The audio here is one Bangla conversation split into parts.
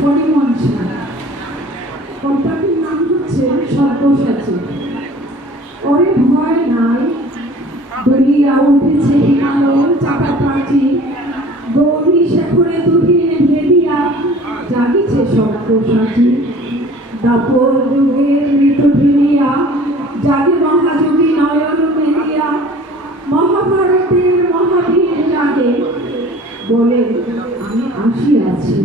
পরিমনসা কন্টাটির নাম হচ্ছে সব্যসাচী। ওরে ভয় নাই, দলিয়া উঠেছে হিমালয় চাপা প্রাচী, গৌরী শেখরে তুহিনে ভেদিয়া জাগিছে সব্যসাচী। দাপর যুগের মৃত ঢেলিয়া জাগে মহাযোগী নয়ন মেলিয়া, মহাভারতের মহাবীর জাগে বলে আমি আসিয়াছি।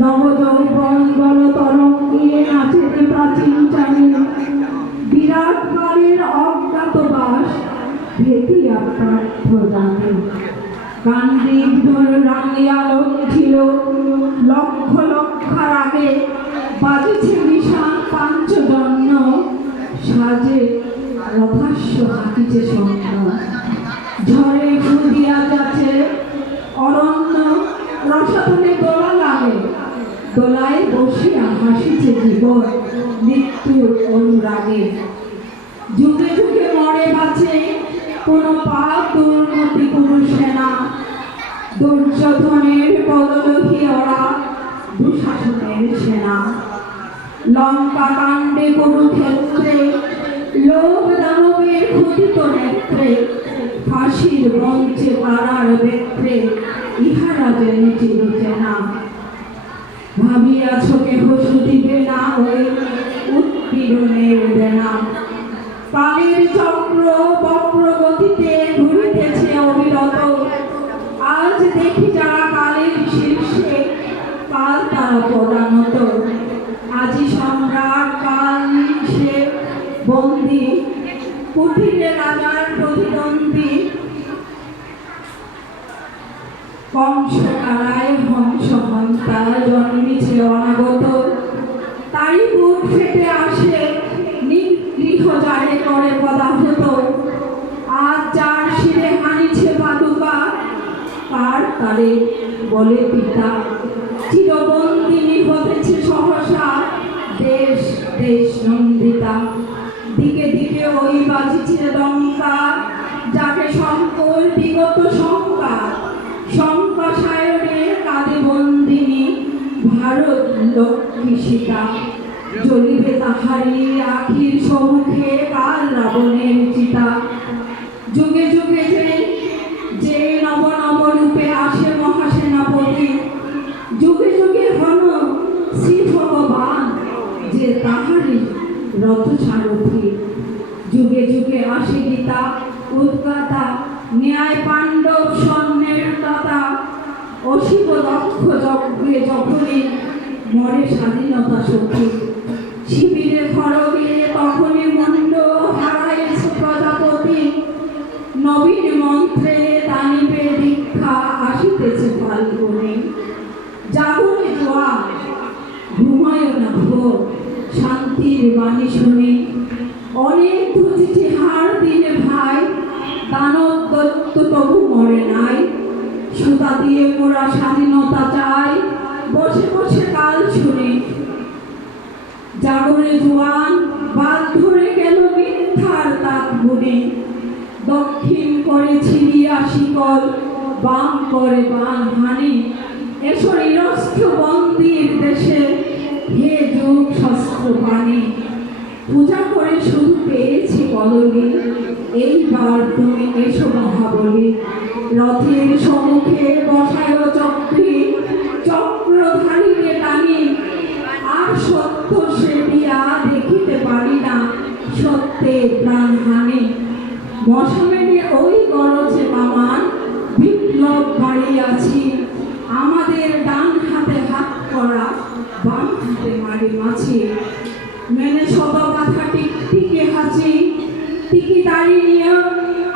নবযৌবন গল তরঙ্গে নাচেতে প্রাচীন চালে, বিরাট কালের অজ্ঞাতবাস ভেদিয়া পার্থ জানে। গান্ডীব রাঙিয়া লঙ্ঘিল লক্ষ লক্ষার আগে, বাজেছে বিশাল পাঞ্চজন্য সাজে রথাস্য হাঁটিছে স্বপ্ন। ঝড়ে ফুদিয়া যাচ্ছে অরণ্য রসাতলে দোলা লাগে, দোলায় বসিয়া হাসিছে জীবন মৃত্যুর অনুরাগে। যুগে যুগে মরে বাঁচে কোন পাপ দুর্মতি পুরুষে না, দুর্যোধনের পদলোভী ওরা দুঃশাসনের সেনা। লঙ্কা কাণ্ডে কুরুক্ষেত্রে লোভ দানবের ক্ষুধিত নেত্রে, ফাঁসির মঞ্চে পাড়ার বেত্রে ইহারা জেনেছিল চেনা। ভাবিয়াছ কেহ শুধিবে না হয়ে উৎপীড়নের দেনা, কালের চক্র বক্রগতিতে ঘুরিতেছে অবিরত। আজ দেখি যারা কালের শীর্ষে, কাল তারা পদানত। আজি সম্রাট, কাল সে বন্দী, কুঠিরে রাজার প্রতিদ্বন্দ্বী। কংস কারায় হংস হন্তা জন্মিছে অনাগত, তাই বুক ফেটে আসে নিগৃহ যারে করে পদাহত। আজ যার শিরে হানিছে পাদুকা, কার তারে বলে পিতা। চিরবন্দিনী হতেছে সহসা দেশ দেশ নন্দিতা। দিকে দিকে ওই বাজিছে ডঙ্কা, যাকে শঙ্কর বিগত শঙ্কা। শঙ্কা সায়রে কাঁদে বন্দিনী, ভারত লক্ষ্মী সীতা। জ্বলিবে তাহারি আখির সম্মুখে কাল রাবণের চিতা। যুগে যুগে যে নব নব রূপে আসে মহাসেনাপতি, যুগে যুগে হন শ্রী ভগবান যে তাহারি রথ সারথি। যুগে যুগে আসে গীতা উদ্গাতা, ন্যায় পাণ্ডব স্বর্ণের দাতা। অশিব দক্ষ যজ্ঞে যখনই মরে স্বাধীনতা সখী, শিবিরে খড়গে তখনই মন্ড হারাইছে প্রজাপতি। নবীন মন্ত্রে দানিবে দীক্ষা আসিতেছে ফাল্গুনে। জাগরে জোয়া ঘুমায় না ভোর, শান্তির বাণী শুনে। অনেক খুঁজেছে হার দিলে ভাই, দানব দত্ত তবু মরে নাই। সুতা দিয়ে মোরা স্বাধীনতা চাই, বসে বসে কাল শুনে। জাগরে জোয়ান বাদ ধরে গেল মিথ্যার তাক গুনে। দক্ষিণ করে ছিড়িয়া শিকল, বাম করে বান হানি। এসো নিরস্ত্র বন্দির দেশে, হে যুগ শস্ত্র পানি। পূজা করে শুধু পেয়েছি বদলি, এইবার তুমি এসো মহাবলী। রথের সম্মুখে বসায় চক্রী, চক্রধারীকে টানি। আর সত্য সে দিয়া দেখিতে পারি না, সত্যে প্রাণ হানি। মশামেলে ওই গরজে মামান, বিপ্লব বাড়িয়াছি। আমাদের ডান হাতে হাত করা, বাম হাতে মারি মাছি। মেনে শতগাথা টিকটিকে হাসি, টিকি দাড়ি নিয়ে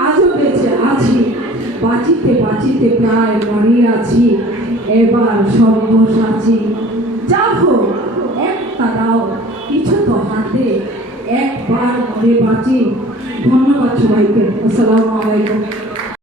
আজও বেঁচে আছি। বাঁচিতে বাঁচিতে প্রায় মরিয়াছি, এবার সব্যসাচী। যা হোক একটা দাও কিছু তো হাতে, একবার মরে বাঁচি। ধন্যবাদ সবাইকে। আসসালামু আলাইকুম।